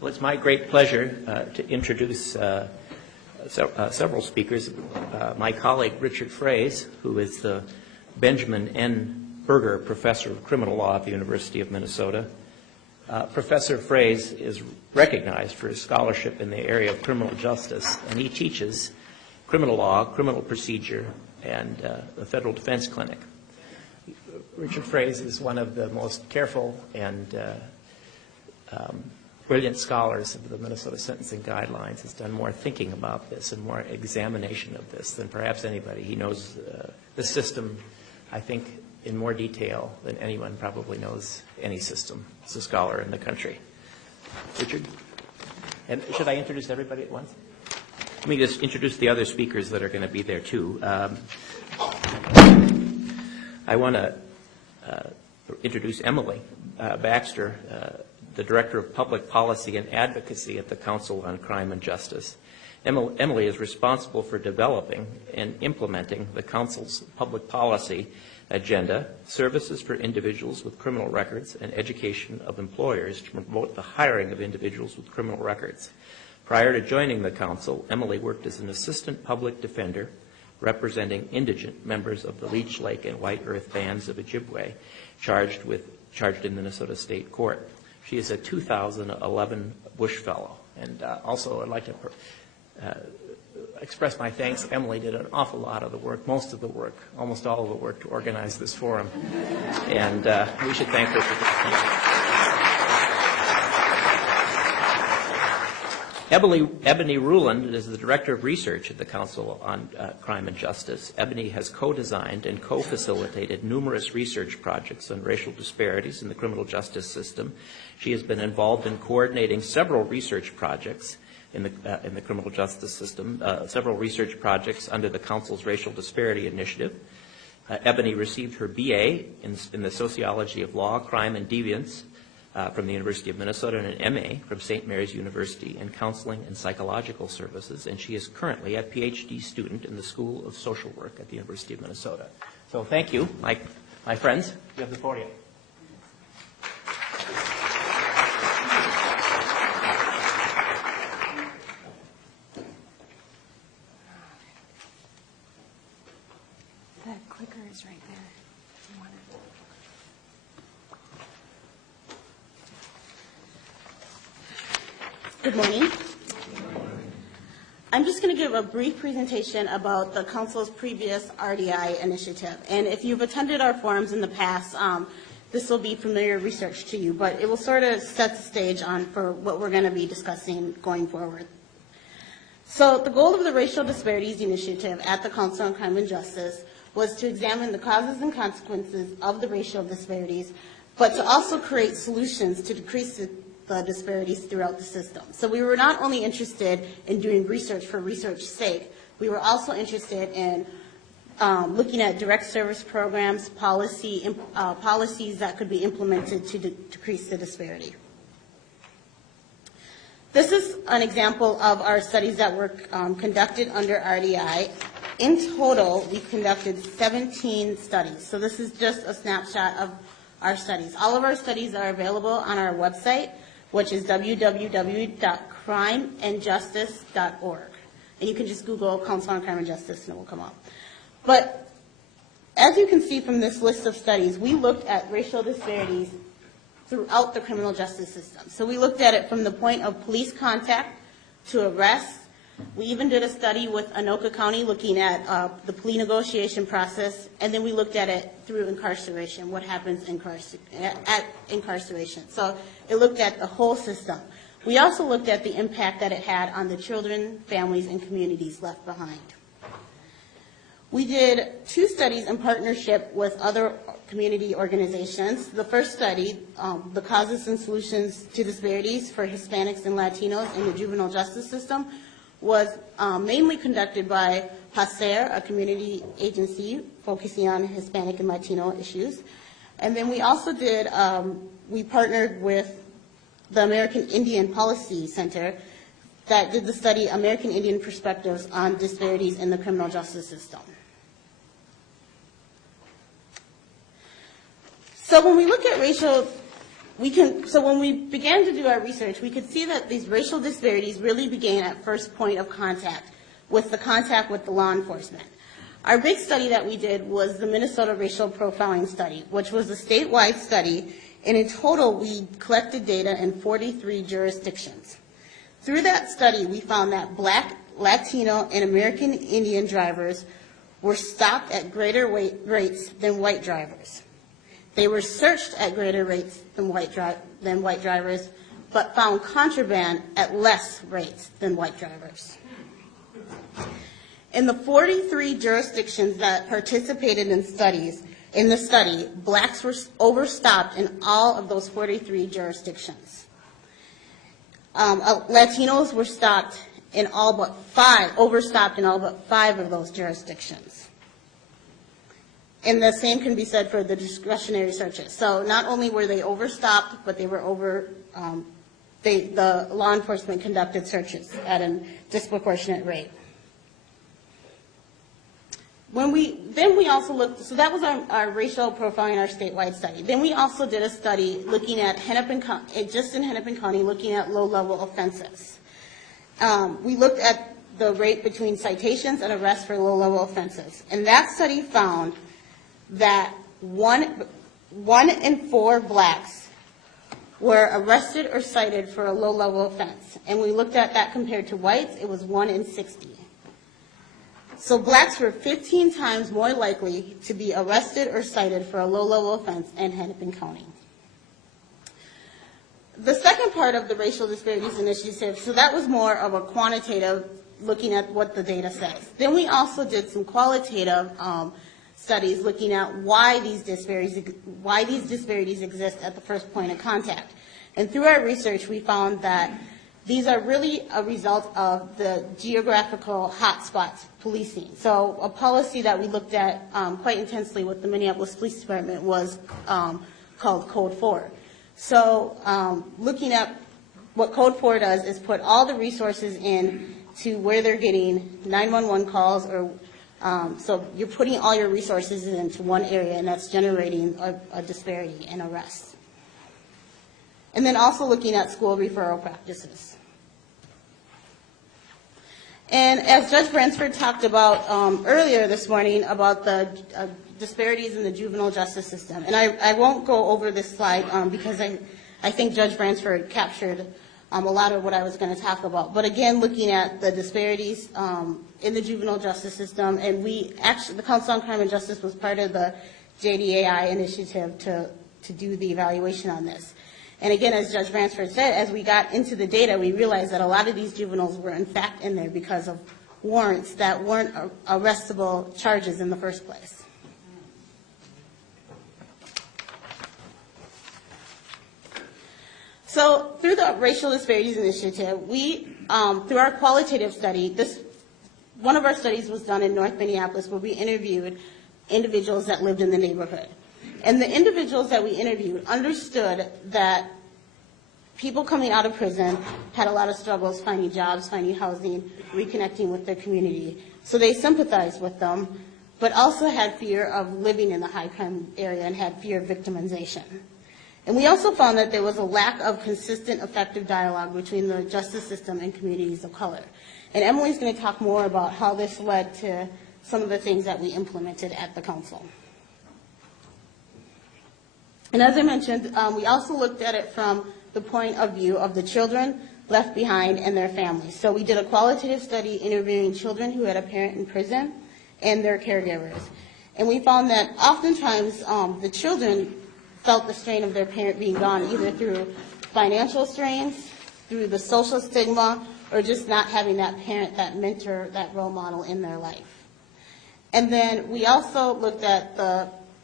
Well, it's my great pleasure to introduce several speakers. My colleague, Richard Frase, who is the Benjamin N. Berger Professor of Criminal Law at the University of Minnesota. Professor Frase is recognized for his scholarship in the area of criminal justice, and he teaches criminal law, criminal procedure, and the Federal Defense Clinic. Richard Frase is one of the most careful and brilliant scholars of the Minnesota Sentencing Guidelines. Has done more thinking about this and more examination of this than perhaps anybody. He knows the system, I think, in more detail than anyone probably knows any system. He's a scholar in the country. Richard? And should I introduce everybody at once? Let me just introduce the other speakers that are going to be there, too. I want to introduce Emily Baxter, the Director of Public Policy and Advocacy at the Council on Crime and Justice. Emily is responsible for developing and implementing the Council's public policy agenda, services for individuals with criminal records, and education of employers to promote the hiring of individuals with criminal records. Prior to joining the Council, Emily worked as an assistant public defender representing indigent members of the Leech Lake and White Earth bands of Ojibwe charged in Minnesota State Court. She is a 2011 Bush Fellow. And also I'd like to express my thanks. Emily did an awful lot of the work, most of the work, almost all of the work to organize this forum. And we should thank her for this. Ebony Ruhland is the Director of Research at the Council on Crime and Justice. Ebony has co-designed and co-facilitated numerous research projects on racial disparities in the criminal justice system. She has been involved in coordinating several research projects in the criminal justice system, several research projects under the Council's Racial Disparity Initiative. Ebony received her BA in the Sociology of Law, Crime, and Deviance from the University of Minnesota, and an MA from St. Mary's University in Counseling and Psychological Services, and she is currently a PhD student in the School of Social Work at the University of Minnesota. So thank you, my friends. You have the podium. That clicker is right there. If you want it. Good morning. I'm just going to give a brief presentation about the Council's previous RDI initiative. And if you've attended our forums in the past, this will be familiar research to you, but it will sort of set the stage for what we're going to be discussing going forward. So the goal of the Racial Disparities Initiative at the Council on Crime and Justice was to examine the causes and consequences of the racial disparities, but to also create solutions to decrease the disparities throughout the system. So we were not only interested in doing research for research's sake, we were also interested in looking at direct service programs, policies that could be implemented to decrease the disparity. This is an example of our studies that were conducted under RDI. In total, we've conducted 17 studies. So this is just a snapshot of our studies. All of our studies are available on our website, which is www.crimeandjustice.org. And you can just Google Council on Crime and Justice and it will come up. But as you can see from this list of studies, we looked at racial disparities throughout the criminal justice system. So we looked at it from the point of police contact to arrest. We even did a study with Anoka County looking at the plea negotiation process, and then we looked at it through incarceration, what happens at incarceration. So it looked at the whole system. We also looked at the impact that it had on the children, families, and communities left behind. We did 2 studies in partnership with other community organizations. The first study, the causes and solutions to disparities for Hispanics and Latinos in the juvenile justice system, was mainly conducted by HACER, a community agency focusing on Hispanic and Latino issues. And then we also did, we partnered with the American Indian Policy Center that did the study American Indian Perspectives on Disparities in the Criminal Justice System. So when we look at racial So when we began to do our research, we could see that these racial disparities really began at first point of contact with the law enforcement. Our big study that we did was the Minnesota Racial Profiling Study, which was a statewide study, and in total we collected data in 43 jurisdictions. Through that study, we found that Black, Latino, and American Indian drivers were stopped at greater rates than white drivers. They were searched at greater rates than white drivers, but found contraband at less rates than white drivers. In the 43 jurisdictions that participated in the study, blacks were overstopped in all of those 43 jurisdictions. Latinos were overstopped in all but 5 of those jurisdictions. And the same can be said for the discretionary searches. So not only were they overstopped, but they were the law enforcement conducted searches at a disproportionate rate. Then we also looked, so that was our racial profiling, our statewide study. Then we also did a study looking at just in Hennepin County, looking at low-level offenses. We looked at the rate between citations and arrests for low-level offenses. And that study found that one in 4 blacks were arrested or cited for a low-level offense. And we looked at that compared to whites, it was 1 in 60. So blacks were 15 times more likely to be arrested or cited for a low-level offense in Hennepin County. The second part of the Racial Disparities Initiative, so that was more of a quantitative, looking at what the data says. Then we also did some qualitative studies looking at why these disparities exist at the first point of contact. And through our research, we found that these are really a result of the geographical hotspots policing. So a policy that we looked at quite intensely with the Minneapolis Police Department was called Code 4. So looking at what Code 4 does is put all the resources in to where they're getting 911 calls, or so you're putting all your resources into one area, and that's generating a disparity in arrests. And then also looking at school referral practices. And as Judge Bransford talked about earlier this morning about the disparities in the juvenile justice system, and I won't go over this slide because I think Judge Bransford captured a lot of what I was going to talk about. But again, looking at the disparities in the juvenile justice system, and the Council on Crime and Justice was part of the JDAI initiative to do the evaluation on this. And again, as Judge Bransford said, as we got into the data, we realized that a lot of these juveniles were in fact in there because of warrants that weren't arrestable charges in the first place. So through the Racial Disparities Initiative, we, through our qualitative study, one of our studies was done in North Minneapolis where we interviewed individuals that lived in the neighborhood. And the individuals that we interviewed understood that people coming out of prison had a lot of struggles finding jobs, finding housing, reconnecting with their community. So they sympathized with them, but also had fear of living in the high crime area and had fear of victimization. And we also found that there was a lack of consistent, effective dialogue between the justice system and communities of color. And Emily's going to talk more about how this led to some of the things that we implemented at the council. And as I mentioned, we also looked at it from the point of view of the children left behind and their families. So we did a qualitative study interviewing children who had a parent in prison and their caregivers. And we found that oftentimes the children felt the strain of their parent being gone, either through financial strains, through the social stigma, or just not having that parent, that mentor, that role model in their life. And then we also looked at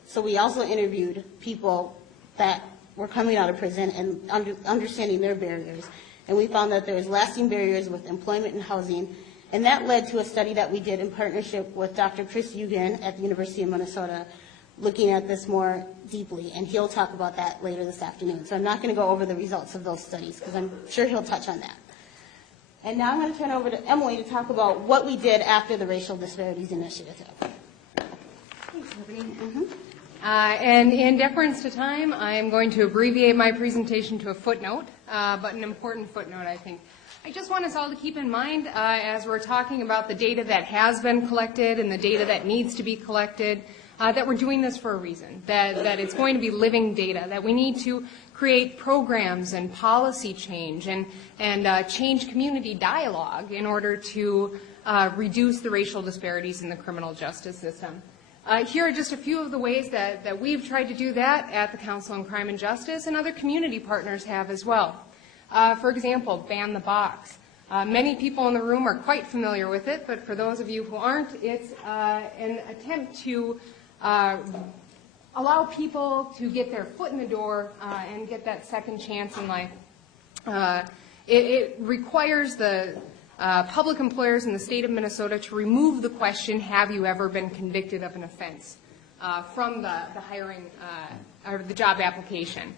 so we also interviewed people that were coming out of prison and understanding their barriers. And we found that there was lasting barriers with employment and housing. And that led to a study that we did in partnership with Dr. Chris Eugen at the University of Minnesota, looking at this more deeply. And he'll talk about that later this afternoon. So I'm not going to go over the results of those studies because I'm sure he'll touch on that. And now I'm going to turn over to Emily to talk about what we did after the Racial Disparities Initiative. Thanks, Ebony. And in deference to time, I am going to abbreviate my presentation to a footnote, but an important footnote, I think. I just want us all to keep in mind, as we're talking about the data that has been collected and the data that needs to be collected, that we're doing this for a reason, that it's going to be living data, that we need to create programs and policy change and change community dialogue in order to reduce the racial disparities in the criminal justice system. Here are just a few of the ways that we've tried to do that at the Council on Crime and Justice, and other community partners have as well. For example, Ban the Box. Many people in the room are quite familiar with it, but for those of you who aren't, it's an attempt to allow people to get their foot in the door and get that second chance in life. It requires the public employers in the state of Minnesota to remove the question, have you ever been convicted of an offense, from the hiring or the job application.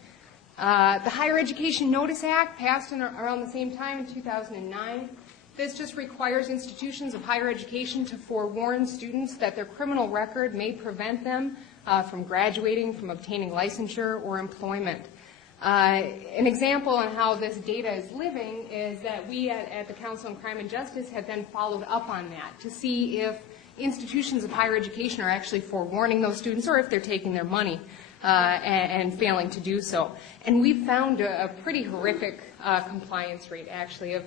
The Higher Education Notice Act passed around the same time in 2009. This just requires institutions of higher education to forewarn students that their criminal record may prevent them from graduating, from obtaining licensure or employment. An example on how this data is living is that we at the Council on Crime and Justice have then followed up on that to see if institutions of higher education are actually forewarning those students or if they're taking their money and failing to do so. And we've found a pretty horrific compliance rate, actually, of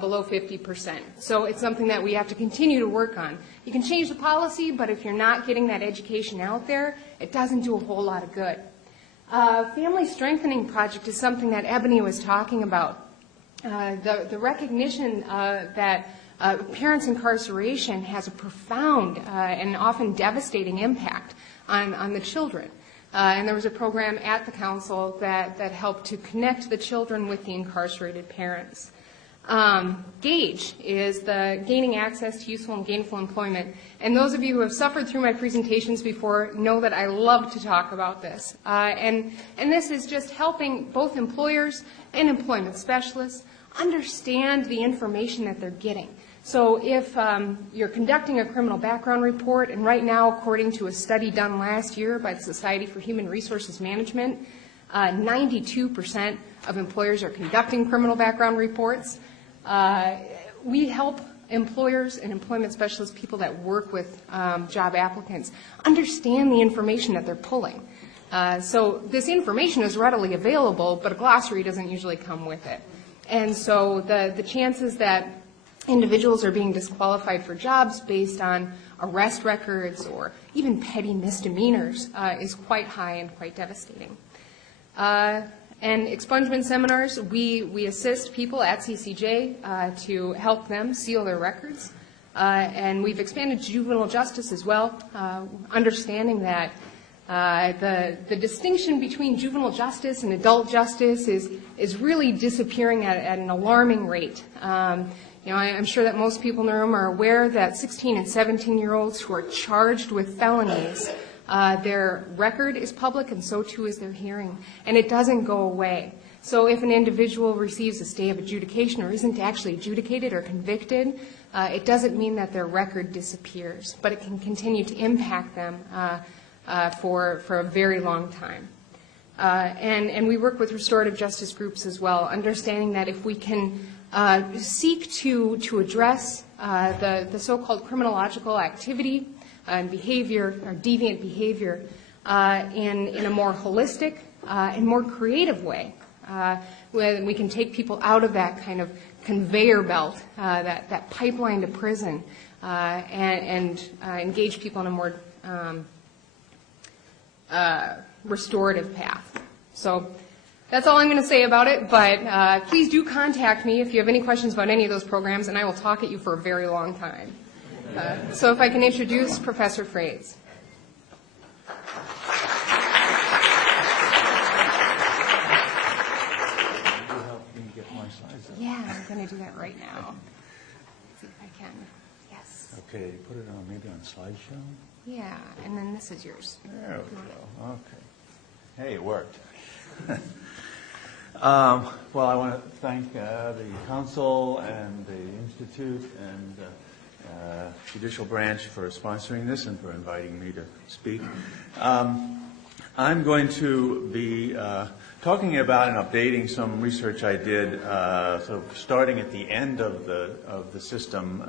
below 50%. So it's something that we have to continue to work on. You can change the policy, but if you're not getting that education out there, it doesn't do a whole lot of good. Family Strengthening Project is something that Ebony was talking about. The recognition that parents' incarceration has a profound and often devastating impact on the children. And there was a program at the council that helped to connect the children with the incarcerated parents. GAGE is the Gaining Access to Useful and Gainful Employment. And those of you who have suffered through my presentations before know that I love to talk about this. And this is just helping both employers and employment specialists understand the information that they're getting. So if you're conducting a criminal background report, and right now, according to a study done last year by the Society for Human Resources Management, 92% of employers are conducting criminal background reports. We help employers and employment specialists, people that work with job applicants, understand the information that they're pulling. So this information is readily available, but a glossary doesn't usually come with it. And so the chances that individuals are being disqualified for jobs based on arrest records or even petty misdemeanors is quite high and quite devastating. And expungement seminars, we assist people at CCJ to help them seal their records. And we've expanded to juvenile justice as well, understanding that the distinction between juvenile justice and adult justice is really disappearing at an alarming rate. You know, I'm sure that most people in the room are aware that 16 and 17-year-olds who are charged with felonies, their record is public and so too is their hearing, and it doesn't go away. So if an individual receives a stay of adjudication or isn't actually adjudicated or convicted, it doesn't mean that their record disappears, but it can continue to impact them for a very long time. And we work with restorative justice groups as well, understanding that if we can seek to address the so-called criminological activity and behavior or deviant behavior in a more holistic and more creative way, when we can take people out of that kind of conveyor belt, that pipeline to prison, and engage people in a more restorative path. So that's all I'm going to say about it, but please do contact me if you have any questions about any of those programs, and I will talk at you for a very long time. So if I can introduce Professor Frase. Yeah, I'm going to do that right now. Let's see if I can. Yes. Okay, put it on maybe on slideshow. Yeah, and then this is yours. There we go. Okay. Hey, it worked. Well, I want to thank the council and the institute and judicial branch for sponsoring this and for inviting me to speak. I'm going to be talking about and updating some research I did, sort of starting at the end of the system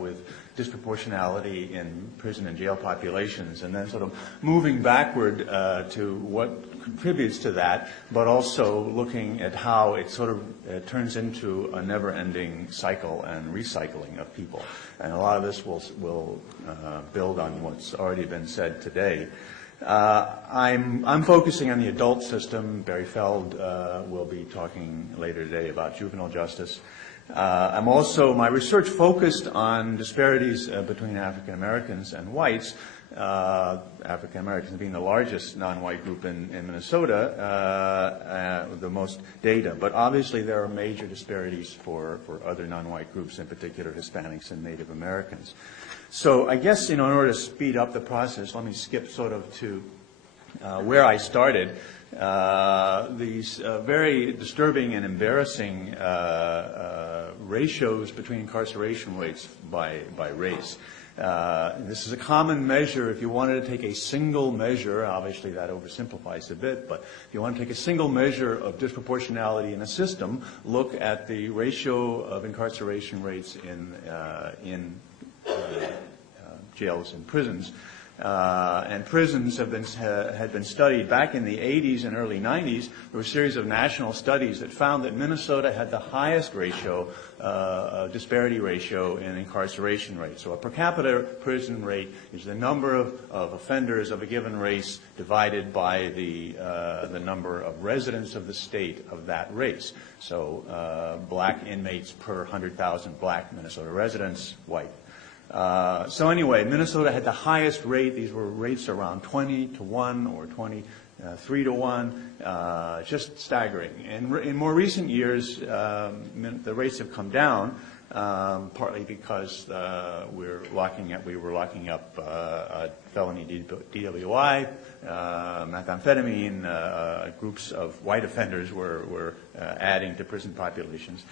with disproportionality in prison and jail populations, and then sort of moving backward to what contributes to that, but also looking at how it sort of turns into a never-ending cycle and recycling of people. And a lot of this will build on what's already been said today. I'm focusing on the adult system. Barry Feld will be talking later today about juvenile justice. My research focused on disparities between African Americans and whites, African Americans being the largest non-white group in Minnesota, the most data. But obviously there are major disparities for other non-white groups, in particular Hispanics and Native Americans. So I guess, in order to speed up the process, let me skip sort of to where I started. These very disturbing and embarrassing ratios between incarceration rates by race. This is a common measure. If you wanted to take a single measure, obviously that oversimplifies a bit, but if you want to take a single measure of disproportionality in a system, look at the ratio of incarceration rates in jails and prisons. And prisons had been studied back in the 80s and early 90s. There were a series of national studies that found that Minnesota had the highest ratio, disparity ratio in incarceration rate. So a per capita prison rate is the number of offenders of a given race divided by the number of residents of the state of that race. So black inmates per 100,000 black Minnesota residents, white. So anyway, Minnesota had the highest rate. These were rates around 20 to 1 or 23 to 1, just staggering. And in more recent years, the rates have come down, partly because we were locking up felony DWI, methamphetamine. Groups of white offenders were adding to prison populations.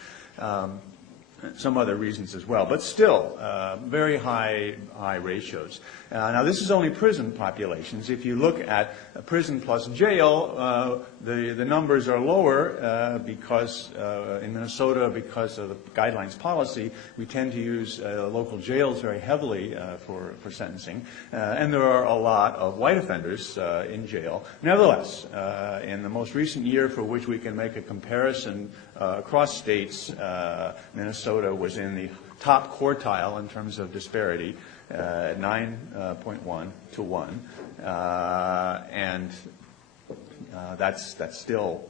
Some other reasons as well, but still very high ratios. Now this is only prison populations. If you look at prison plus jail, the numbers are lower because in Minnesota, because of the guidelines policy, we tend to use local jails very heavily for sentencing, and there are a lot of white offenders in jail. Nevertheless, in the most recent year for which we can make a comparison across states, Minnesota was in the top quartile in terms of disparity, 9.1 to 1, and that's still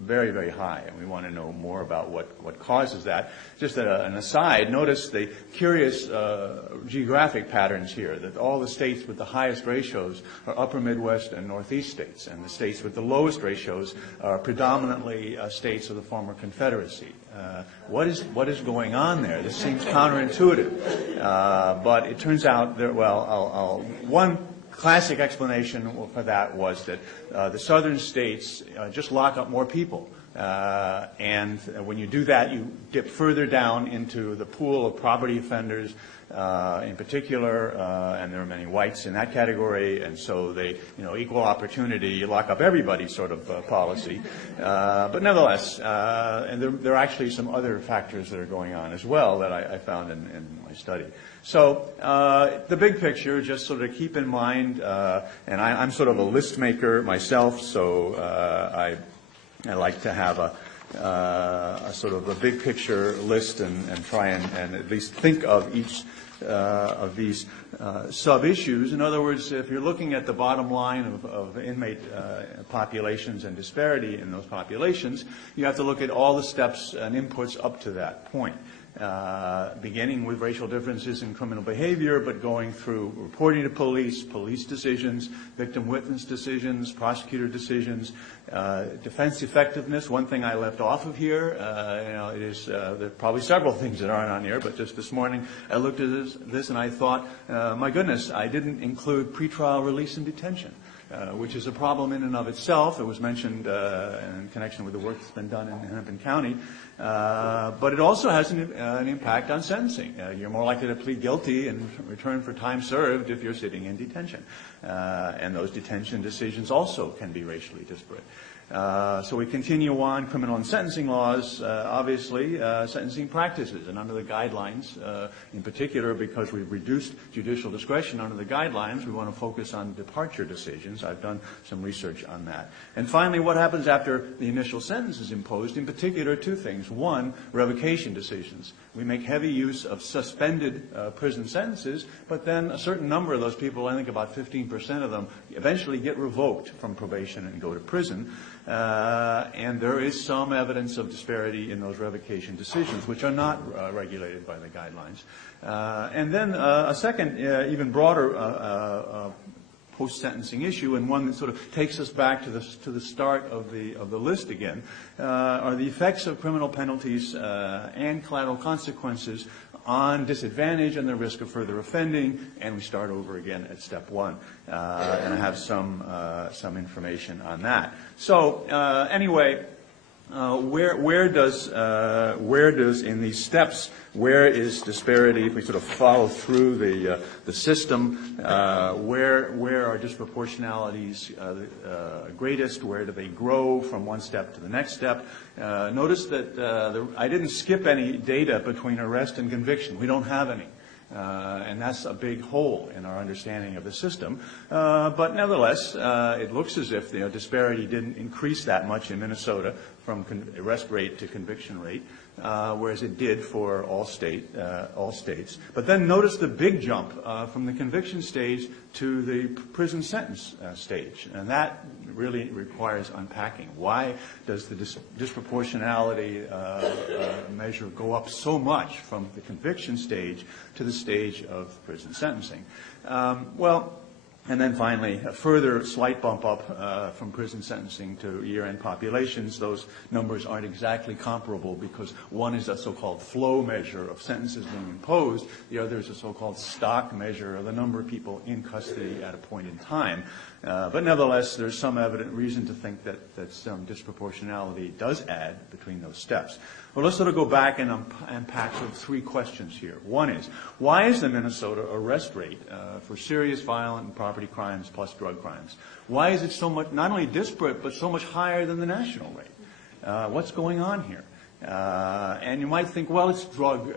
very, very high, and we want to know more about what causes that. Just an aside, notice the curious geographic patterns here, that all the states with the highest ratios are upper Midwest and Northeast states, and the states with the lowest ratios are predominantly states of the former Confederacy. What is going on there? This seems counterintuitive, but it turns out that, one classic explanation for that was that the southern states just lock up more people. And when you do that, you dip further down into the pool of poverty offenders in particular, and there are many whites in that category, and so they, equal opportunity, you lock up everybody sort of policy. But nevertheless, and there are actually some other factors that are going on as well that I found in my study. So the big picture, just sort of keep in mind, and I'm sort of a list maker myself, so I like to have a sort of a big picture list and try and at least think of each of these sub-issues. In other words, if you're looking at the bottom line of inmate populations and disparity in those populations, you have to look at all the steps and inputs up to that point. Beginning with racial differences in criminal behavior, but going through reporting to police decisions, victim witness decisions, prosecutor decisions, defense effectiveness. One thing I left off of here, there are probably several things that aren't on here, but just this morning I looked at this and I thought, my goodness, I didn't include pretrial release and detention. Which is a problem in and of itself. It was mentioned in connection with the work that's been done in Hennepin County. But it also has an impact on sentencing. You're more likely to plead guilty in return for time served if you're sitting in detention. And those detention decisions also can be racially disparate. So we continue on criminal and sentencing laws, obviously, sentencing practices. And under the guidelines, in particular, because we've reduced judicial discretion under the guidelines, we want to focus on departure decisions. I've done some research on that. And finally, what happens after the initial sentence is imposed? In particular, two things. One, revocation decisions. We make heavy use of suspended prison sentences, but then a certain number of those people, I think about 15% of them, eventually get revoked from probation and go to prison. And there is some evidence of disparity in those revocation decisions, which are not regulated by the guidelines. And then a second, even broader post-sentencing issue, and one that sort of takes us back to the start of the list again, are the effects of criminal penalties and collateral consequences on disadvantage and the risk of further offending, and we start over again at step one. And I have some information on that. So anyway, where does in these steps, where is disparity? If we sort of follow through the system, where are disproportionalities greatest? Where do they grow from one step to the next step? Notice that I didn't skip any data between arrest and conviction. We don't have any. And that's a big hole in our understanding of the system. But nevertheless, it looks as if the disparity didn't increase that much in Minnesota from arrest rate to conviction rate, whereas it did for all states. But then notice the big jump from the conviction stage to the prison sentence stage. And that really requires unpacking. Why does the disproportionality measure go up so much from the conviction stage to the stage of prison sentencing? And then finally, a further slight bump up from prison sentencing to year-end populations. Those numbers aren't exactly comparable because one is a so-called flow measure of sentences being imposed. The other is a so-called stock measure of the number of people in custody at a point in time. But nevertheless, there's some evident reason to think that some disproportionality does add between those steps. Well, let's sort of go back and unpack sort of three questions here. One is, why is the Minnesota arrest rate for serious violent and property crimes plus drug crimes, why is it so much, not only disparate, but so much higher than the national rate? What's going on here? And you might think, well, it's drug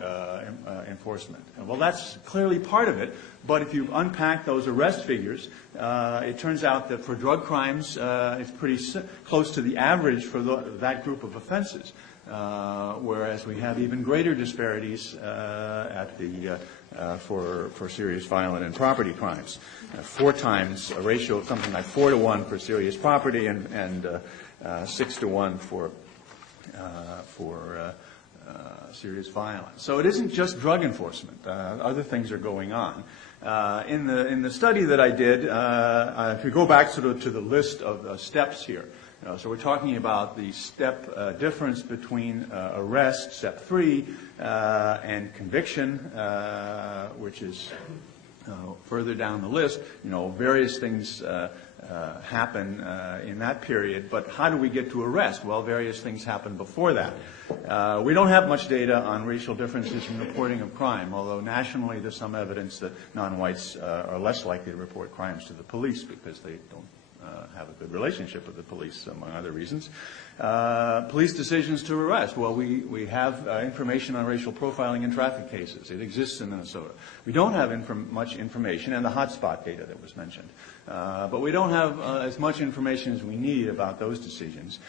enforcement. Well, that's clearly part of it. But if you unpack those arrest figures, it turns out that for drug crimes, it's pretty close to the average for that group of offenses. Whereas we have even greater disparities for serious violent and property crimes. 4 times a ratio of something like 4 to 1 for serious property and 6 to 1 for serious violence. So it isn't just drug enforcement. Other things are going on. In the study that I did, if we go back sort of to the list of steps here, so we're talking about the step difference between arrest, step 3, and conviction, which is further down the list. Various things happen in that period, but how do we get to arrest? Well, various things happen before that. We don't have much data on racial differences in reporting of crime, although nationally there's some evidence that non-whites are less likely to report crimes to the police because they don't have a good relationship with the police, among other reasons. Police decisions to arrest. Well, we have information on racial profiling in traffic cases. It exists in Minnesota. We don't have much information, and the hotspot data that was mentioned. But we don't have as much information as we need about those decisions.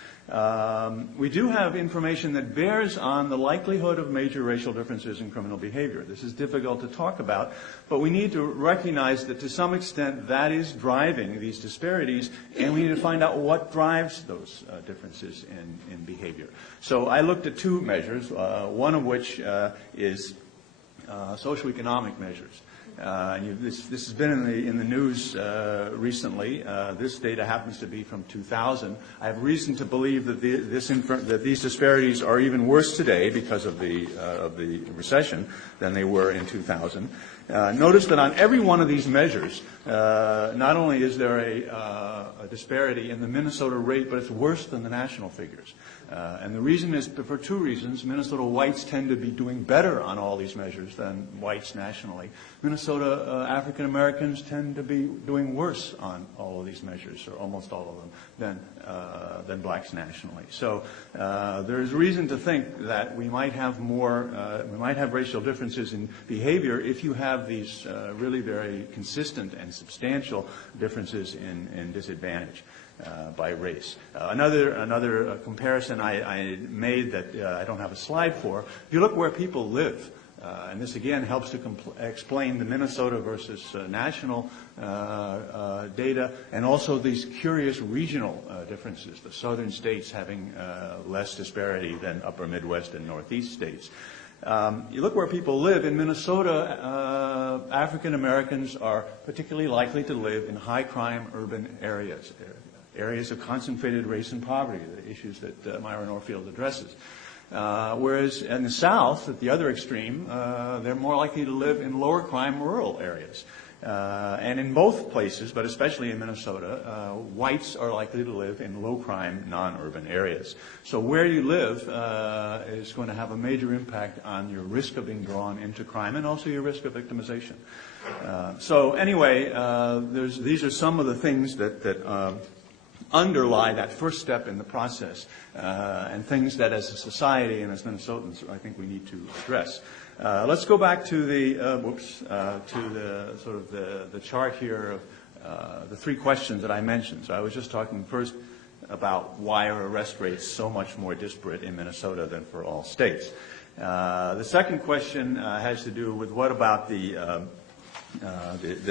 We do have information that bears on the likelihood of major racial differences in criminal behavior. This is difficult to talk about, but we need to recognize that to some extent that is driving these disparities, and we need to find out what drives those differences in behavior. So I looked at 2 measures, one of which is socioeconomic measures. This has been in the news recently. This data happens to be from 2000. I have reason to believe that these disparities are even worse today because of the recession than they were in 2000. Notice that on every one of these measures, not only is there a disparity in the Minnesota rate, but it's worse than the national figures. And the reason is for two reasons. Minnesota whites tend to be doing better on all these measures than whites nationally. Minnesota African Americans tend to be doing worse on all of these measures, or almost all of them, than blacks nationally. So there is reason to think that we might have racial differences in behavior if you have these really very consistent and substantial differences in disadvantage by race. Another comparison I made that I don't have a slide for, if you look where people live, and this again helps to explain the Minnesota versus national data, and also these curious regional differences, the southern states having less disparity than upper Midwest and Northeast states. You look where people live. In Minnesota, African Americans are particularly likely to live in high crime urban areas of concentrated race and poverty, the issues that Myra Norfield addresses. Whereas in the South, at the other extreme, they're more likely to live in lower crime rural areas. And in both places, but especially in Minnesota, whites are likely to live in low crime, non-urban areas. So where you live is going to have a major impact on your risk of being drawn into crime and also your risk of victimization. So anyway, these are some of the things that underlie that first step in the process, and things that as a society and as Minnesotans I think we need to address. Let's go back to the the chart here of the three questions that I mentioned. So I was just talking first about why are arrest rates so much more disparate in Minnesota than for all states. The second question has to do with what about the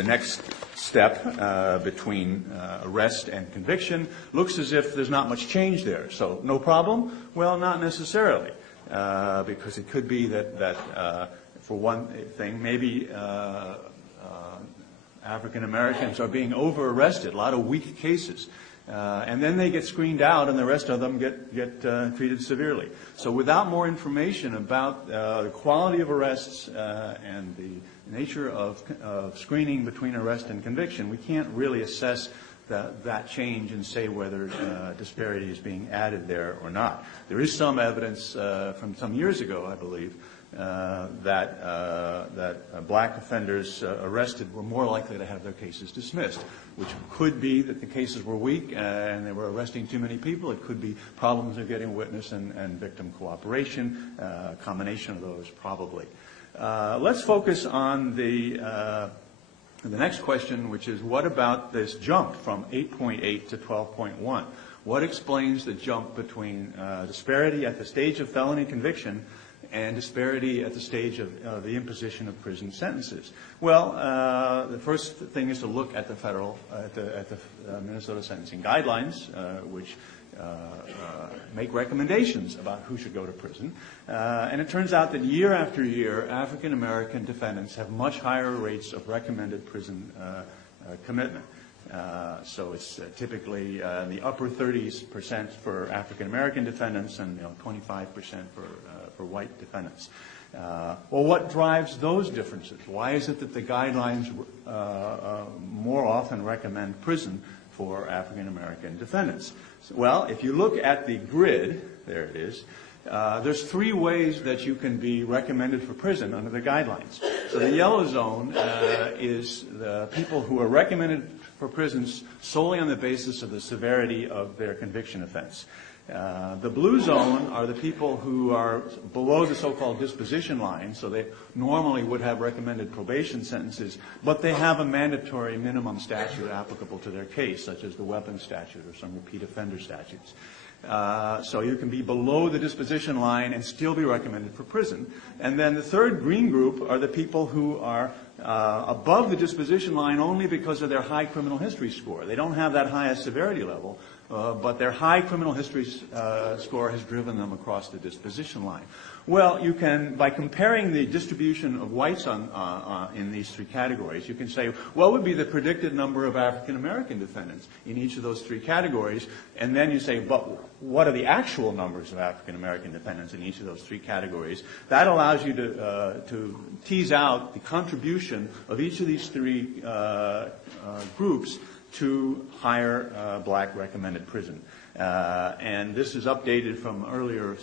next step between arrest and conviction. Looks as if there's not much change there. So no problem? Well, not necessarily, because it could be that for one thing, maybe African Americans are being over-arrested, a lot of weak cases. And then they get screened out and the rest of them get treated severely. So without more information about the quality of arrests and the nature of screening between arrest and conviction, we can't really assess that change and say whether disparity is being added there or not. There is some evidence from some years ago, I believe, that black offenders arrested were more likely to have their cases dismissed, which could be that the cases were weak and they were arresting too many people. It could be problems of getting witness and victim cooperation, a combination of those probably. Let's focus on the next question, which is what about this jump from 8.8 to 12.1? What explains the jump between disparity at the stage of felony conviction and disparity at the stage of the imposition of prison sentences? Well, the first thing is to look at the Minnesota sentencing guidelines, which make recommendations about who should go to prison. And it turns out that year after year, African American defendants have much higher rates of recommended prison commitment. So it's typically in the upper 30% for African American defendants and 25% for white defendants. Well, what drives those differences? Why is it that the guidelines more often recommend prison for African American defendants? Well, if you look at the grid, there it is, there's three ways that you can be recommended for prison under the guidelines. So the yellow zone is the people who are recommended for prisons solely on the basis of the severity of their conviction offense. The blue zone are the people who are below the so-called disposition line, so they normally would have recommended probation sentences, but they have a mandatory minimum statute applicable to their case, such as the weapons statute or some repeat offender statutes. So you can be below the disposition line and still be recommended for prison. And then the third green group are the people who are above the disposition line only because of their high criminal history score. They don't have that high a severity level, but their high criminal history score has driven them across the disposition line. Well, you can, by comparing the distribution of whites in these three categories, you can say, what would be the predicted number of African American defendants in each of those three categories? And then you say, but what are the actual numbers of African American defendants in each of those three categories? That allows you to tease out the contribution of each of these three groups to higher black recommended prison. And this is updated from earlier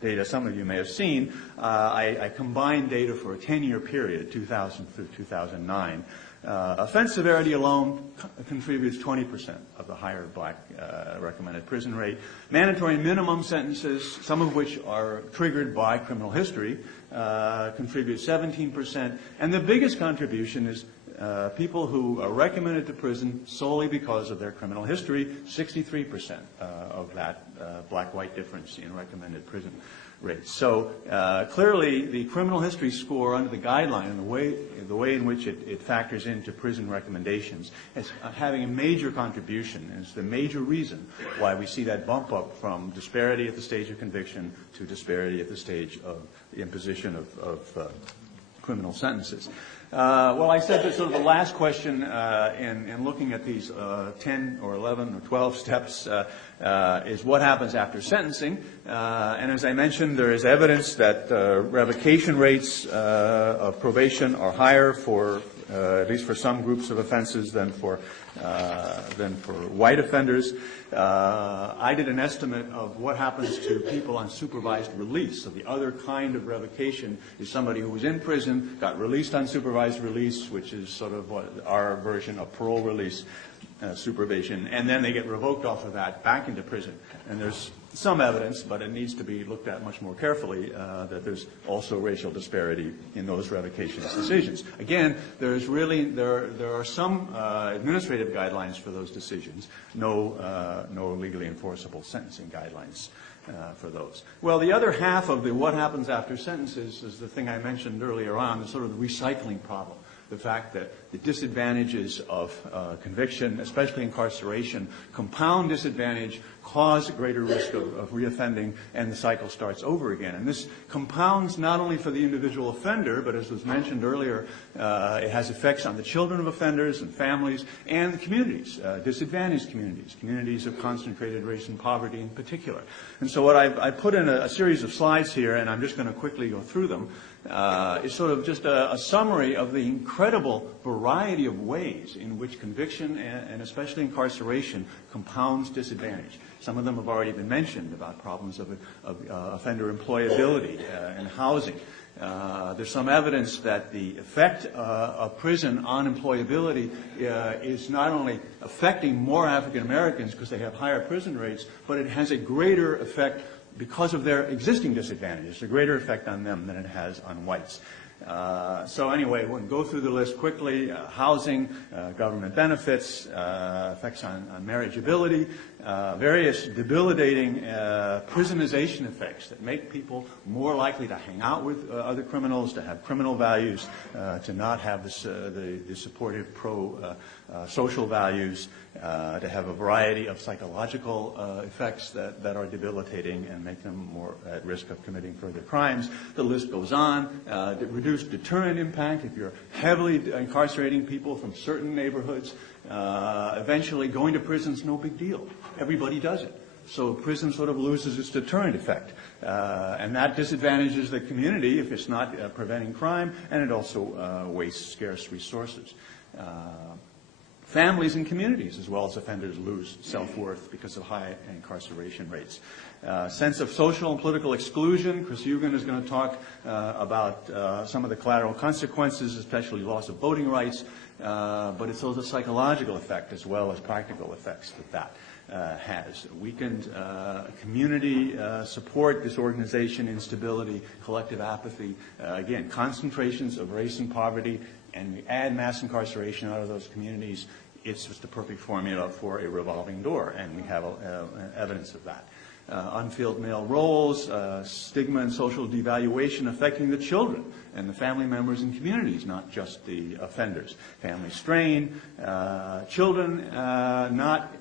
data some of you may have seen. I combined data for a 10-year period, 2000 through 2009. Offense severity alone contributes 20% of the higher black recommended prison rate. Mandatory minimum sentences, some of which are triggered by criminal history, contribute 17%. And the biggest contribution is people who are recommended to prison solely because of their criminal history, 63% of that black-white difference in recommended prison rates. So clearly the criminal history score under the guideline and the way in which it factors into prison recommendations is having a major contribution, and it's the major reason why we see that bump up from disparity at the stage of conviction to disparity at the stage of the imposition of criminal sentences. Well, I said that sort of the last question in looking at these 10 or 11 or 12 steps is what happens after sentencing. And as I mentioned, there is evidence that revocation rates of probation are higher for at least for some groups of offenses than for white offenders. I did an estimate of what happens to people on supervised release. So the other kind of revocation is somebody who was in prison, got released on supervised release, which is sort of what our version of parole release supervision, and then they get revoked off of that back into prison. And there's some evidence, but it needs to be looked at much more carefully, that there's also racial disparity in those revocation decisions. Again, there are some administrative guidelines for those decisions, no legally enforceable sentencing guidelines for those. Well, the other half of the what happens after sentences is the thing I mentioned earlier on, the sort of the recycling problem. The fact that the disadvantages of conviction, especially incarceration, compound disadvantage, cause a greater risk of reoffending, and the cycle starts over again. And this compounds not only for the individual offender, but as was mentioned earlier, it has effects on the children of offenders and families and the communities, disadvantaged communities, communities of concentrated race and poverty in particular. And so what I put in a series of slides here, and I'm just going to quickly go through them, is sort of just a summary of the incredible variety of ways in which conviction and especially incarceration compounds disadvantage. Some of them have already been mentioned about problems of offender employability and housing. There's some evidence that the effect of prison on employability is not only affecting more African Americans because they have higher prison rates, but it has a greater effect because of their existing disadvantages, a greater effect on them than it has on whites. So anyway, we'll go through the list quickly. Housing, government benefits, effects on marriageability, various debilitating prisonization effects that make people more likely to hang out with other criminals, to have criminal values, to not have the supportive pro-social values, to have a variety of psychological effects that are debilitating and make them more at risk of committing further crimes. The list goes on. Reduced deterrent impact. If you're heavily incarcerating people from certain neighborhoods, eventually going to prison is no big deal. Everybody does it. So prison sort of loses its deterrent effect. And that disadvantages the community if it's not preventing crime, and it also wastes scarce resources. Families and communities, as well as offenders, lose self-worth because of high incarceration rates. Sense of social and political exclusion. Chris Eugen is going to talk about some of the collateral consequences, especially loss of voting rights, but it's also a psychological effect as well as practical effects that has. Weakened community support, disorganization, instability, collective apathy. Again, concentrations of race and poverty, and we add mass incarceration out of those communities, it's just the perfect formula for a revolving door, and we have evidence of that. Unfilled male roles, stigma and social devaluation affecting the children and the family members and communities, not just the offenders. Family strain, children not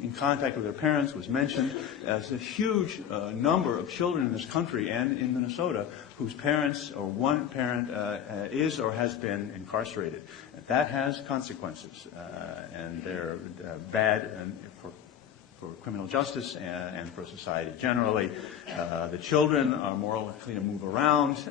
in contact with their parents was mentioned. There's a huge number of children in this country and in Minnesota whose parents or one parent is or has been incarcerated. That has consequences, and they're bad for criminal justice and for society generally. The children are more likely to move around,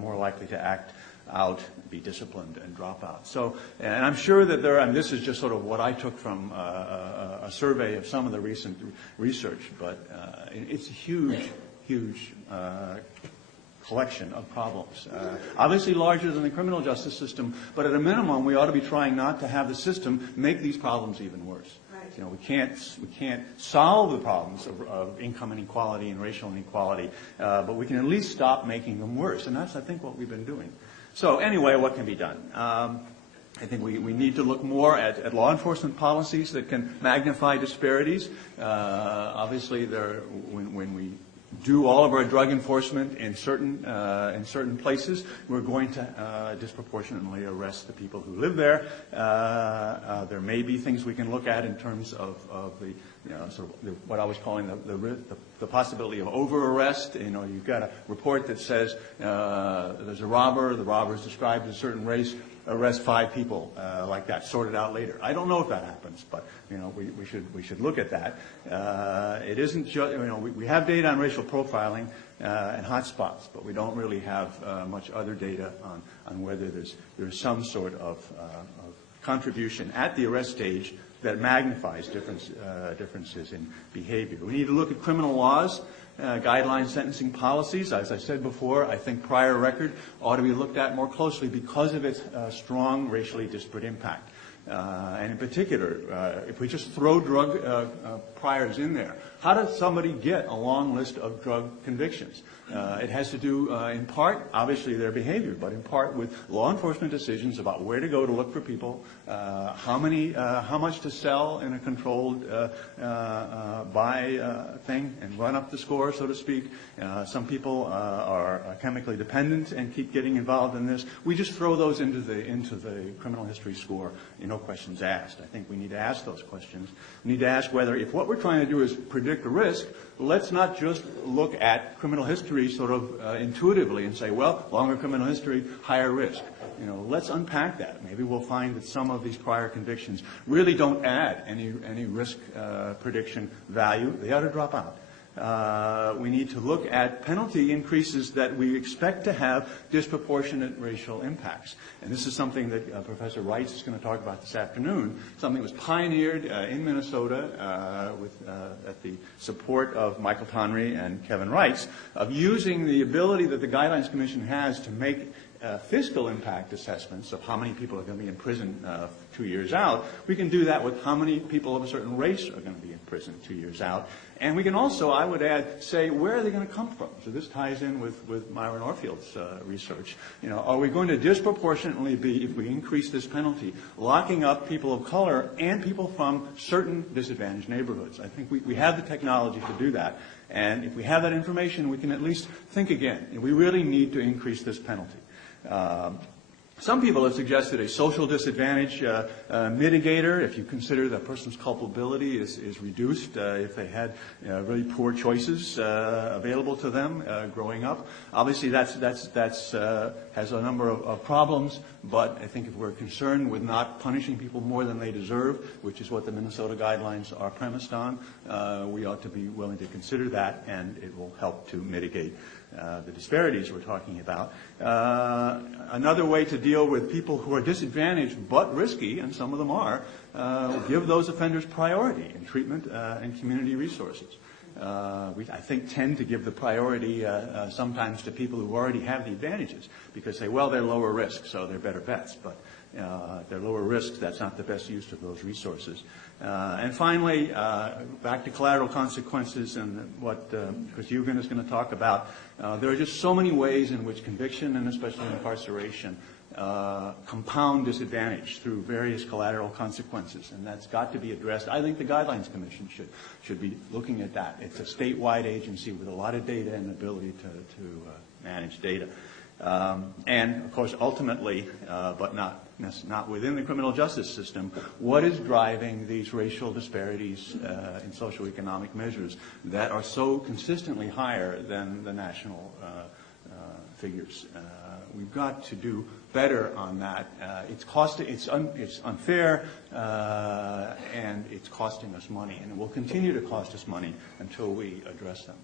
more likely to act out, be disciplined, and drop out. So, and I'm sure that there, and this is just sort of what I took from a survey of some of the recent research, but it's a huge, huge collection of problems. Obviously larger than the criminal justice system, but at a minimum, we ought to be trying not to have the system make these problems even worse. Right. You know, we can't solve the problems of income inequality and racial inequality, but we can at least stop making them worse, and that's, I think, what we've been doing. So anyway, what can be done? I think we need to look more at law enforcement policies that can magnify disparities. Obviously, when we do all of our drug enforcement in certain places, we're going to disproportionately arrest the people who live there. There may be things we can look at in terms of the, you know, sort of what I was calling the possibility of over-arrest. You know, you've got a report that says there's a robber, the robber is described as a certain race, arrest 5 people like that, sort it out later. I don't know if that happens, but you know, we should look at that. It isn't just, you know, we have data on racial profiling and hotspots, but we don't really have much other data on whether there's some sort of contribution at the arrest stage that magnifies differences in behavior. We need to look at criminal laws, guideline sentencing policies. As I said before, I think prior record ought to be looked at more closely because of its strong racially disparate impact. And in particular, if we just throw drug priors in there, how does somebody get a long list of drug convictions? It has to do, in part, obviously their behavior, but in part with law enforcement decisions about where to go to look for people, how much to sell in a controlled buy thing and run up the score, so to speak. Some people are chemically dependent and keep getting involved in this. We just throw those into the criminal history score, no questions asked. I think we need to ask those questions. We need to ask whether, if what we're trying to do is predict a risk, let's not just look at criminal history sort of intuitively and say, well, longer criminal history, higher risk. You know, let's unpack that. Maybe we'll find that some of these prior convictions really don't add any risk prediction value. They ought to drop out. We need to look at penalty increases that we expect to have disproportionate racial impacts. And this is something that Professor Reitz is going to talk about this afternoon, something that was pioneered in Minnesota at the support of Michael Tonry and Kevin Reitz, of using the ability that the Guidelines Commission has to make fiscal impact assessments of how many people are going to be in prison 2 years out. We can do that with how many people of a certain race are going to be in prison 2 years out. And we can also, I would add, say, where are they going to come from? So this ties in with Myron Orfield's research. You know, are we going to disproportionately be, if we increase this penalty, locking up people of color and people from certain disadvantaged neighborhoods? I think we have the technology to do that. And if we have that information, we can at least think again. We really need to increase this penalty. Some people have suggested a social disadvantage mitigator, if you consider the person's culpability is reduced if they had really poor choices available to them growing up. Obviously, that's has a number of problems, but I think if we're concerned with not punishing people more than they deserve, which is what the Minnesota guidelines are premised on, we ought to be willing to consider that, and it will help to mitigate the disparities we're talking about. Another way to deal with people who are disadvantaged but risky, and some of them are, give those offenders priority in treatment and community resources. We, I think, tend to give the priority sometimes to people who already have the advantages because they, well, they're lower risk, so they're better bets. But they're lower risk, that's not the best use of those resources. And finally, back to collateral consequences and what Chris Eugen is going to talk about. There are just so many ways in which conviction and especially incarceration compound disadvantage through various collateral consequences, and that's got to be addressed. I think the Guidelines Commission should be looking at that. It's a statewide agency with a lot of data and ability to manage data. And, of course, ultimately, but not within the criminal justice system, what is driving these racial disparities in socioeconomic measures that are so consistently higher than the national figures? We've got to do better on that. It's unfair, and it's costing us money, and it will continue to cost us money until we address them.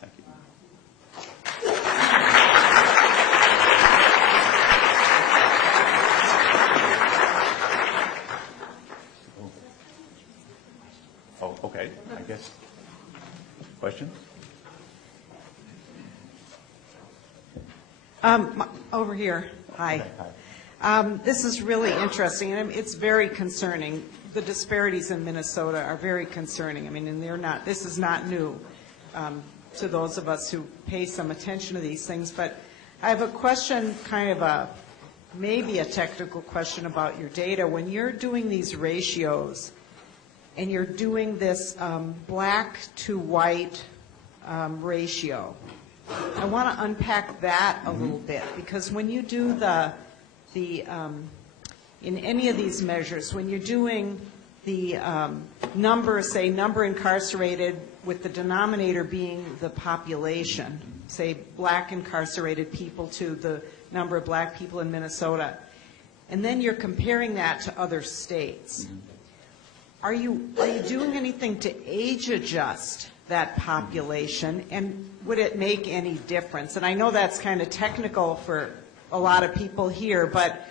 Thank you. guess. Questions? Over here. Hi. Okay, hi. This is really interesting, and it's very concerning. The disparities in Minnesota are very concerning. I mean, and they're not, this is not new to those of us who pay some attention to these things. But I have a question, kind of maybe a technical question about your data. When you're doing these ratios, and you're doing this black to white ratio, I want to unpack that a little bit, because when you do in any of these measures, when you're doing the number, say number incarcerated with the denominator being the population, say black incarcerated people to the number of black people in Minnesota, and then you're comparing that to other states, are you doing anything to age adjust that population, and would it make any difference? And I know that's kind of technical for a lot of people here, but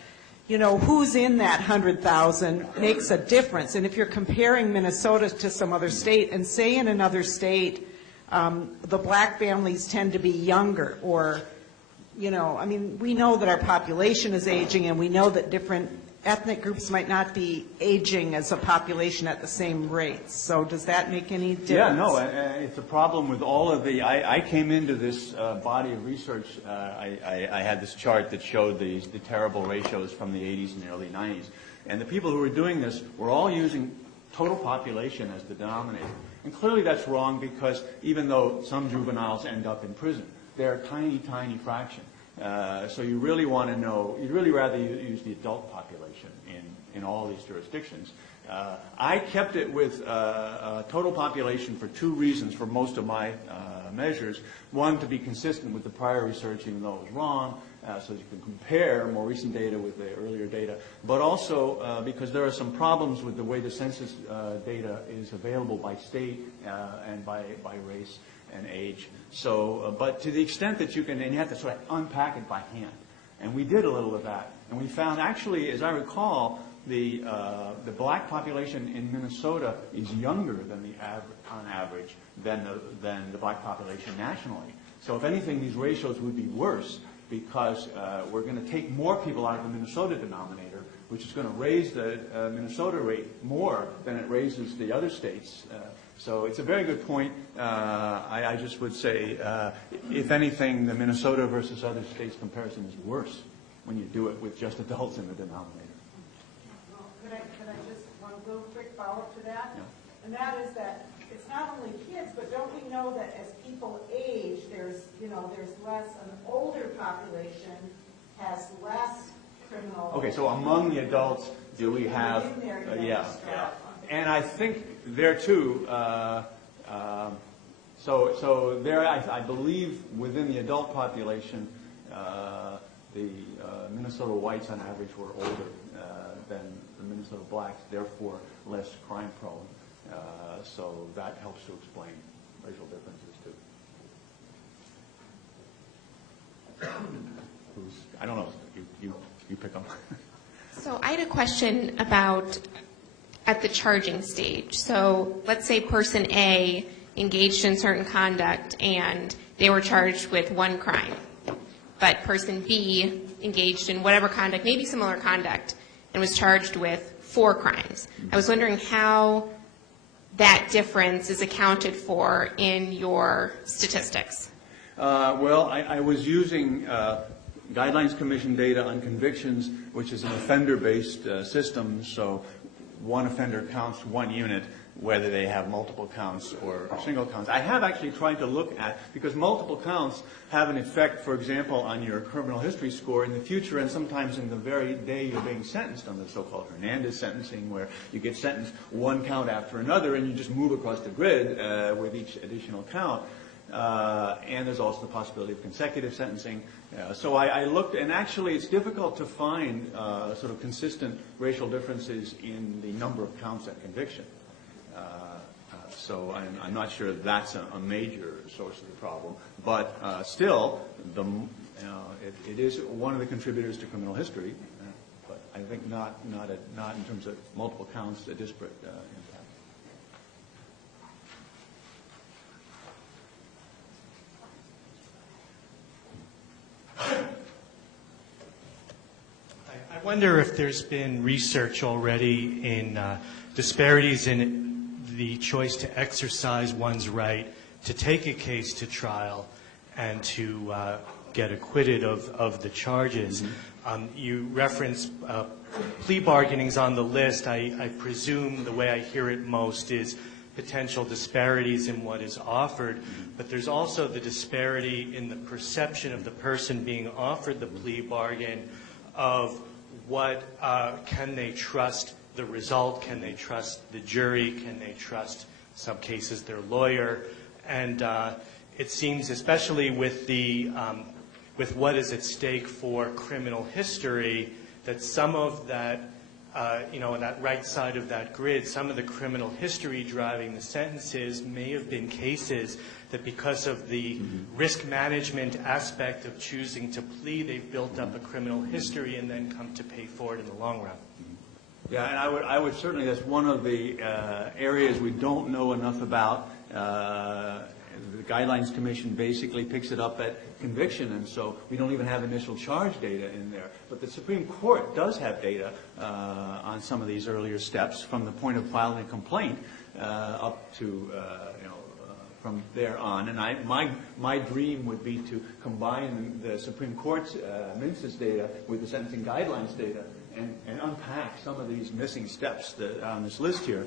you know, who's in that 100,000 makes a difference. And if you're comparing Minnesota to some other state, and say in another state, the black families tend to be younger, or, you know, I mean, we know that our population is aging, and we know that different ethnic groups might not be aging as a population at the same rates. So does that make any difference? Yeah, no, it's a problem with all of the, I came into this body of research, I had this chart that showed the terrible ratios from the 80s and the early 90s. And the people who were doing this were all using total population as the denominator. And clearly that's wrong, because even though some juveniles end up in prison, they're a tiny, tiny fraction. So you really want to know, you'd really rather use the adult population in all these jurisdictions. I kept it with total population for two reasons for most of my measures. One, to be consistent with the prior research, even though it was wrong, so you can compare more recent data with the earlier data, but also because there are some problems with the way the census data is available by state and by race and age. So, but to the extent that you can, and you have to sort of unpack it by hand. And we did a little of that. And we found, actually, as I recall, the black population in Minnesota is younger than the on average than the black population nationally. So if anything, these ratios would be worse, because we're going to take more people out of the Minnesota denominator, which is going to raise the Minnesota rate more than it raises the other states. So it's a very good point. I just would say, if anything, the Minnesota versus other states comparison is worse when you do it with just adults in the denominator. Well, could I just one little quick follow-up to that? Yeah. And that is that it's not only kids, but don't we know that as people age, there's less, an older population has less criminal. Okay, so among the adults, do we have, yeah. And I think there too, so there, I believe within the adult population, the Minnesota whites on average were older than the Minnesota blacks, therefore less crime prone. So that helps to explain racial differences too. I don't know, you pick them. So I had a question about at the charging stage. So let's say person A engaged in certain conduct and they were charged with one crime, but person B engaged in whatever conduct, maybe similar conduct, and was charged with 4 crimes. I was wondering how that difference is accounted for in your statistics. Well, I was using Guidelines Commission data on convictions, which is an offender-based system, so one offender counts 1 unit, whether they have multiple counts or single counts. I have actually tried to look at, because multiple counts have an effect, for example, on your criminal history score in the future, and sometimes in the very day you're being sentenced on the so-called Hernandez sentencing, where you get sentenced one count after another and you just move across the grid with each additional count. And there's also the possibility of consecutive sentencing. So I looked, and actually it's difficult to find sort of consistent racial differences in the number of counts at conviction. So I'm not sure that's a major source of the problem. But still, it is one of the contributors to criminal history. But I think not in terms of multiple counts, a disparate impact. wonder if there's been research already in disparities in the choice to exercise one's right to take a case to trial and to get acquitted of the charges. You reference plea bargainings on the list. I presume the way I hear it most is potential disparities in what is offered, but there's also the disparity in the perception of the person being offered the plea bargain of what can they trust the result, can they trust the jury, can they trust, in some cases, their lawyer. And it seems, especially with the with what is at stake for criminal history, that some of that, on that right side of that grid, some of the criminal history driving the sentences may have been cases that because of the risk management aspect of choosing to plea, they've built up a criminal history and then come to pay for it in the long run. Yeah, and I would certainly, that's one of the areas we don't know enough about. The Guidelines Commission basically picks it up at conviction, and so we don't even have initial charge data in there. But the Supreme Court does have data on some of these earlier steps from the point of filing a complaint up to, from there on. And my dream would be to combine the Supreme Court's Mince's data with the sentencing guidelines data and unpack some of these missing steps that on this list here.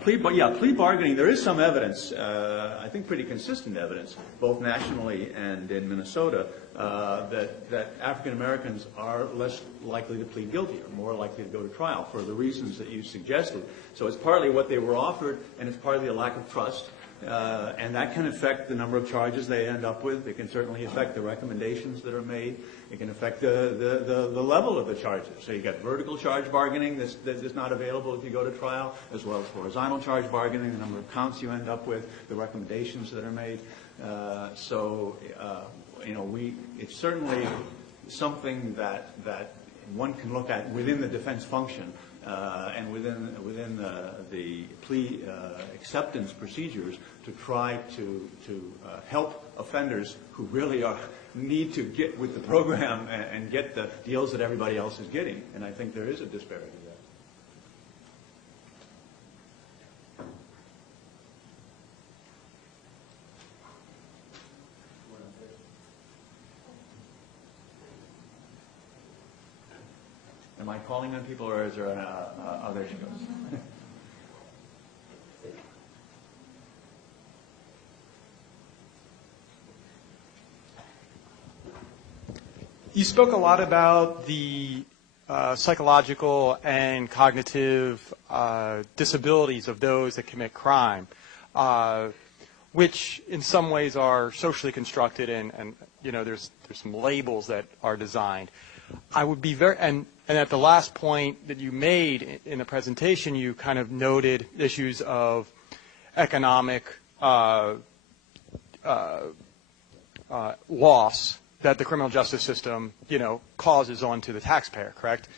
Plea bargaining, there is some evidence, I think pretty consistent evidence, both nationally and in Minnesota, that African Americans are less likely to plead guilty or more likely to go to trial for the reasons that you suggested. So it's partly what they were offered, and it's partly a lack of trust. And that can affect the number of charges they end up with. It can certainly affect the recommendations that are made. It can affect the level of the charges. So you got vertical charge bargaining that's not available if you go to trial, as well as horizontal charge bargaining, the number of counts you end up with, the recommendations that are made. It's certainly something that one can look at within the defense function. And within the plea acceptance procedures to try to help offenders who really need to get with the program and get the deals that everybody else is getting. And I think there is a disparity there. Am I calling on people, or is there oh, there she goes. You spoke a lot about the psychological and cognitive disabilities of those that commit crime, which in some ways are socially constructed, and there's some labels that are designed. I would be very, and at the last point that you made in the presentation, you kind of noted issues of economic loss that the criminal justice system, causes onto the taxpayer, correct?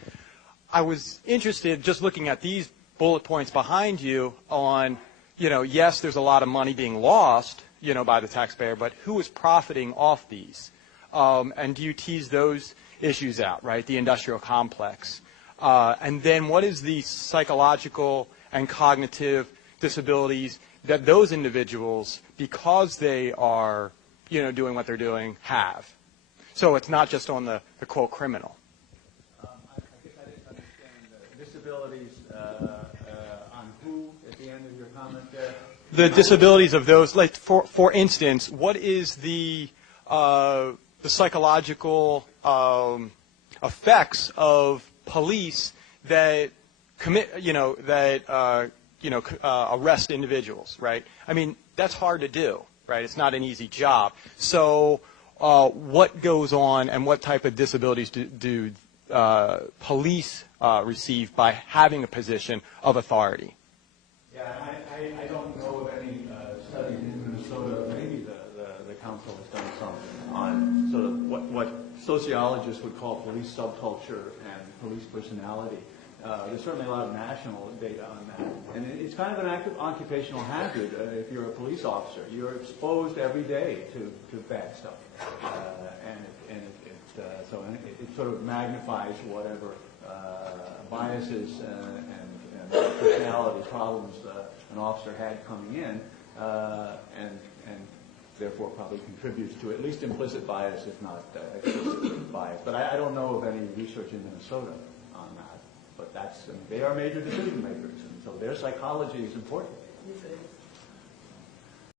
I was interested, just looking at these bullet points behind you, on, yes, there's a lot of money being lost, by the taxpayer, but who is profiting off these? And do you tease those issues out, right? The industrial complex. And then what is the psychological and cognitive disabilities that those individuals, because they are, doing what they're doing, have? So it's not just on the quote criminal. I guess I didn't understand the disabilities on who at the end of your comment there? The disabilities of those, like for instance, what is the psychological effects of police that commit, arrest individuals, right? I mean, that's hard to do, right? It's not an easy job. So what goes on, and what type of disabilities do police receive by having a position of authority? Yeah, I don't know of any studies in Minnesota. Maybe the council has done some on sort of what sociologists would call police subculture and police personality. There's certainly a lot of national data on that. And it's kind of an active occupational hazard if you're a police officer. You're exposed every day to bad stuff. And So it sort of magnifies whatever biases and personality problems an officer had coming in, and therefore probably contributes to at least implicit bias, if not explicit bias. But I don't know of any research in Minnesota on that. But they are major decision makers, and so their psychology is important. Yes, it is.